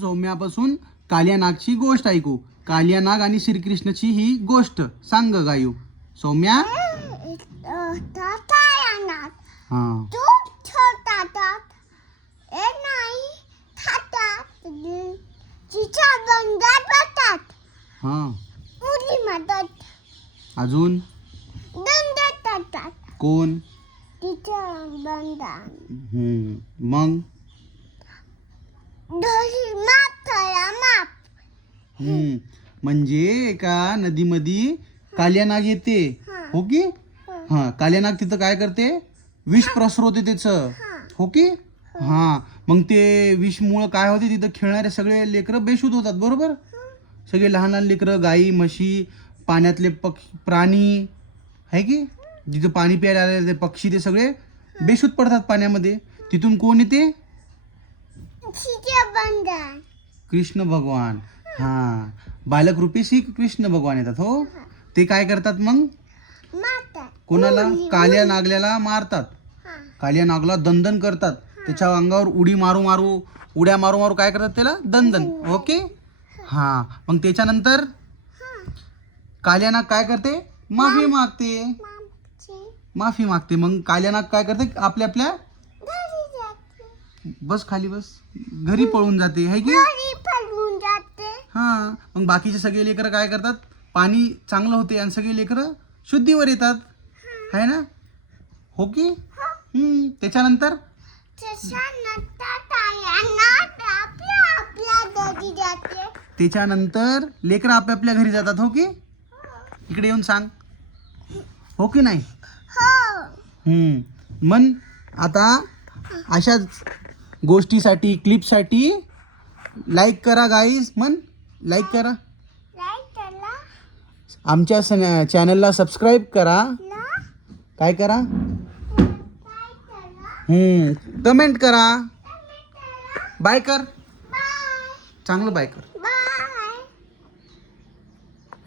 सौम्यापासून कालिया नागची गोष्ट ऐकू. कालिया नाग आणि श्रीकृष्णाची ही गोष्ट सांग गायू. सौम्या हा हा अजून कोण मग म्हणजे एका नदीमध्ये कालिया नाग येते हो की. हा कालिया नाग तिथं काय करते विष प्रसरवते त्याचं हो की. हा मग ते विषमुळं काय होते तिथं खेळणारे सगळे लेकरं बेशुद्ध होतात बरोबर. सगळे लहान लहान लेकरं गाई म्हशी पाण्यातले प्राणी आहे की जिथं पाणी प्यायला आलेले ते पक्षी ते सगळे बेशुद्ध पडतात पाण्यामध्ये. तिथून कोण येते कृष्ण भगवान. हा बालक रूपी श्री कृष्ण भगवान येतात हो. ते काय करतात मग कोणाला कालिया नागल्याला मारतात. कालिया नागला दंदन करतात. त्याच्या अंगावर उड्या मारू मारू काय करतात त्याला दंदन ओके. हा मग त्याच्यानंतर कालिया नाग काय करते माफी मागते. मग कालिया नाग काय करते आपल्या आपल्या बस खाली बस घरी पळून जाते है की. हा मग बाकीचे सगळे लेकरं काय करतात पाणी चांगलं होते आणि सगळे लेकरं शुद्धीवर येतात है ना हो की. त्याच्यानंतर लेकरं आपल्या आपल्या घरी जातात हो की. इकडे येऊन सांग हो की नाही. मन आता अशाच गोष्टीसाठी क्लिपसाठी लाईक करा गाईज. मन लाईक करा आमच्या चॅनलला सबस्क्राईब करा. काय करा कमेंट करा. बाय कर चांगलं बाय कर.